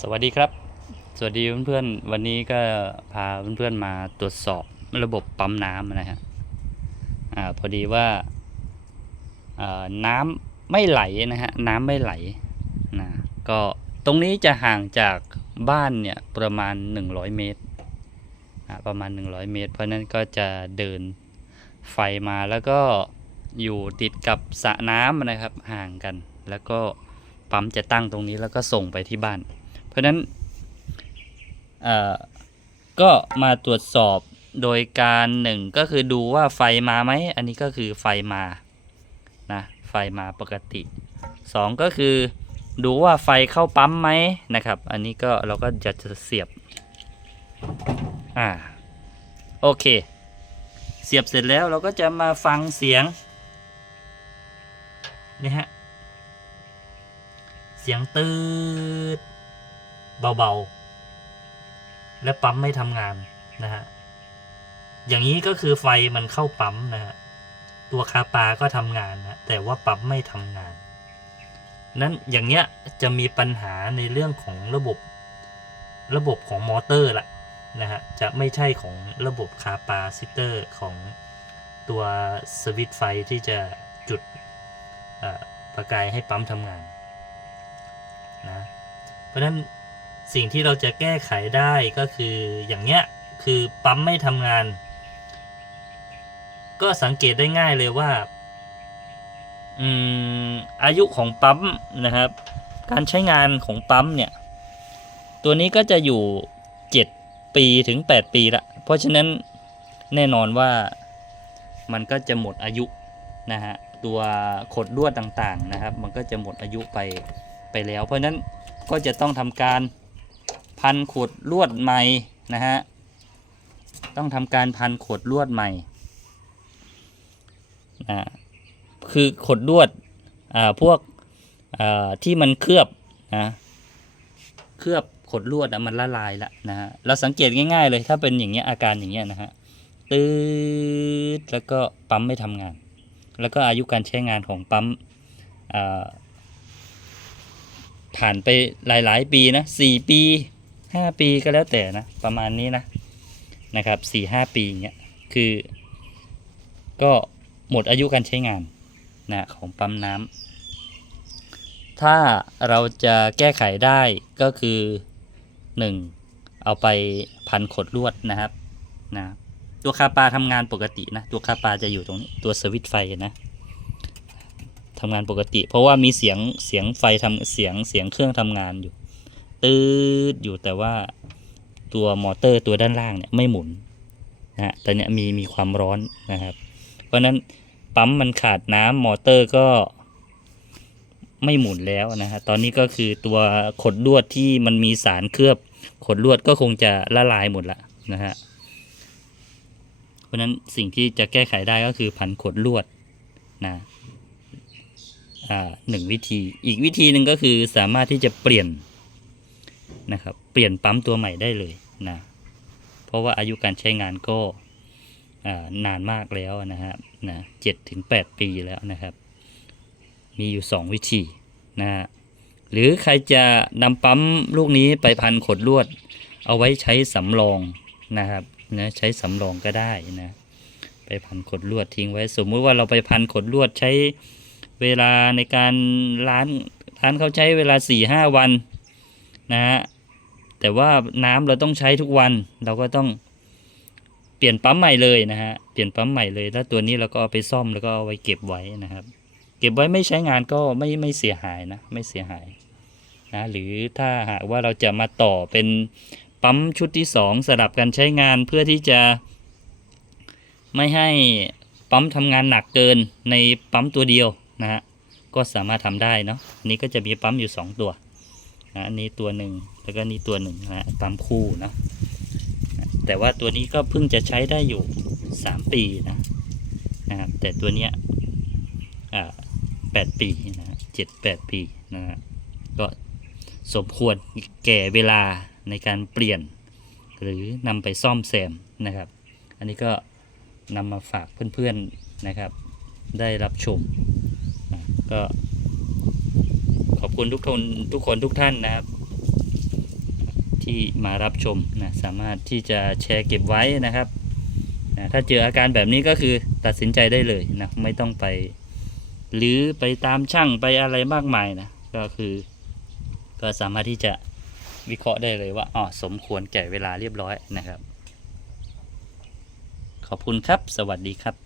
สวัสดีครับ สวัสดีเพื่อนๆ วันนี้ก็พาเพื่อนๆมาตรวจสอบระบบปั๊มน้ำนะฮะอ่าพอดีว่าอ่าน้ำไม่ไหลนะฮะน้ำไม่ไหลนะก็ตรงนี้จะห่างจากบ้านเนี่ยประมาณ 100 เมตรอ่าประมาณ 100 เมตร เพราะนั้นก็จะเดินไฟมาแล้วก็อยู่ติดกับสระน้ำนะครับห่างกัน แล้วก็ปั๊มจะตั้งตรงนี้แล้วก็ส่งไปที่บ้าน ราะฉะนั้นก็มาตรวจสอบโดยการหนึ่งก็คือดูว่าไฟมาไหม อันนี้ก็คือไฟมานะไฟมาปกติสองก็คือดูว่าไฟเข้าปั๊มไหมนะครับ อันนี้ก็เราก็จะจะเสียบอ่าโอเค เสียบเสร็จแล้วเราก็จะมาฟังเสียงนี่ฮะเสียงตืด เบาๆ และปั๊มไม่ทำงานนะฮะ อย่างนี้ก็คือไฟมันเข้าปั๊มนะฮะ ตัวคาปาก็ทำงานนะ แต่ว่าปั๊มไม่ทำงาน นั้นอย่างเนี้ยจะมีปัญหาในเรื่องของระบบระบบของมอเตอร์ละนะฮะ จะไม่ใช่ของระบบคาปาซิเตอร์ของตัวสวิตช์ไฟที่จะจุดประกายให้ปั๊มทำงานนะ เพราะนั้น สิ่งที่เราจะแก้ไขได้ก็คืออย่างเนี้ยคือปั๊มไม่ทำงาน ก็สังเกตได้ง่ายเลยว่าอืมอายุของปั๊มนะครับ การใช้งานของปั๊มเนี่ย ตัวนี้ก็จะอยู่ 7 ปีถึง 8 ปีละเพราะฉะนั้นแน่นอนว่ามันก็จะหมดอายุนะฮะตัวขดลวดต่างๆนะครับ มันก็จะหมดอายุไปไปแล้ว เพราะฉะนั้นก็จะต้องทำการ พันขดลวดใหม่นะฮะต้องทำการพันขดลวดใหม่นะคือขดลวดอ่าพวกอ่าที่มันเคลือบนะเคลือบขดลวดมันละลายละนะฮะเราสังเกตง่ายๆเลยถ้าเป็นอย่างเงี้ยอาการอย่างเงี้ยนะฮะตืดแล้วก็ปั๊มไม่ทำงาน แล้วก็อายุการใช้งานของปั๊มอ่าผ่านไปหลายๆ ปีนะสี่ปี ห้าปีก็แล้วแต่นะ ประมาณนี้นะนะครับสี่ห้าปีเงี้ยคือ ก็หมดอายุการใช้งานนะของปั๊มน้ำถ้าเราจะแก้ไขได้ก็คือหนึ่งเอาไปพันขดลวดนะครับนะตัวคาปาทำงานปกตินะตัวคาปาจะอยู่ตรงนี้ตัวสวิตไฟนะทำงานปกติ เพราะว่ามีเสียงเสียงไฟทำเสียงเสียงเครื่องทำงานอยู่ ตืดอยู่แต่ว่าตัวมอเตอร์ตัวด้านล่างเนี่ยไม่หมุนนะฮะแต่เนี่ยมีมีความร้อนนะครับ เพราะนั้นปั๊มมันขาดน้ำมอเตอร์ก็ไม่หมุนแล้วนะฮะตอนนี้ก็คือตัวขดลวดที่มันมีสารเคลือบขดลวดก็คงจะละลายหมดละนะฮะเพราะฉะนั้นสิ่งที่จะแก้ไขได้ก็คือพันขดลวดนะอ่าหนึ่งวิธีอีกวิธีหนึ่งก็คือสามารถที่จะเปลี่ยน นะครับ เปลี่ยนปั๊มตัวใหม่ได้เลยนะ เพราะว่าอายุการใช้งานก็นานมากแล้วนะฮะนะเจ็ดถึงแปดปีแล้วนะครับ มีอยู่สองวิธีนะหรือใครจะนำปั๊มลูกนี้ไปพันขดลวด เอาไว้ใช้สำรองนะครับนะใช้สำรองก็ได้นะไปพันขดลวดทิ้งไว้สมมติว่าเราไปพันขดลวดใช้เวลาในการร้านร้านเขาใช้เวลาสี่ห้าวันนะฮะ แต่ว่าน้ำเราต้องใช้ทุกวันเราก็ต้องเปลี่ยนปั๊มใหม่เลยนะฮะเปลี่ยนปั๊มใหม่เลยแล้วตัวนี้เราก็เอาไปซ่อมแล้วก็เอาไว้เก็บไว้นะครับ เก็บไว้ไม่ใช้งานก็ไม่ไม่เสียหายนะไม่เสียหายนะหรือถ้าหากว่าเราจะมาต่อเป็นปั๊มชุดที่สองสลับกันใช้งานเพื่อที่จะไม่ให้ปั๊มทำงานหนักเกินในปั๊มตัวเดียวนะฮะก็สามารถทำได้เนาะอันนี้ก็จะมีปั๊มอยู่ 2 ตัว นะอันนี้ตัวหนึ่งแล้วก็นี่ตัวหนึ่งนะฮะปั๊มคู่นะแต่ว่าตัวนี้ก็เพิ่งจะใช้ได้อยู่ 3 ปีนะนะครับแต่ตัวเนี้ยแปดปีนะเจ็ดแปดปีนะก็สมควรแก่เวลาในการเปลี่ยน หรือนำไปซ่อมแซมนะครับ อันนี้ก็นำมาฝากเพื่อนๆนะครับ ได้รับชมนะก็ คุณทุกคนทุกคนทุกท่านนะครับ ที่มารับชมนะสามารถที่จะแชร์เก็บไว้นะครับนะถ้าเจออาการแบบนี้ก็คือตัดสินใจได้เลยนะไม่ต้องไป หรือไปตามช่างไปอะไรมากมายนะก็คือ ก็สามารถที่จะวิเคราะห์ได้เลยว่าอ๋อสมควรแก่เวลาเรียบร้อยนะครับ ขอบคุณครับ สวัสดีครับ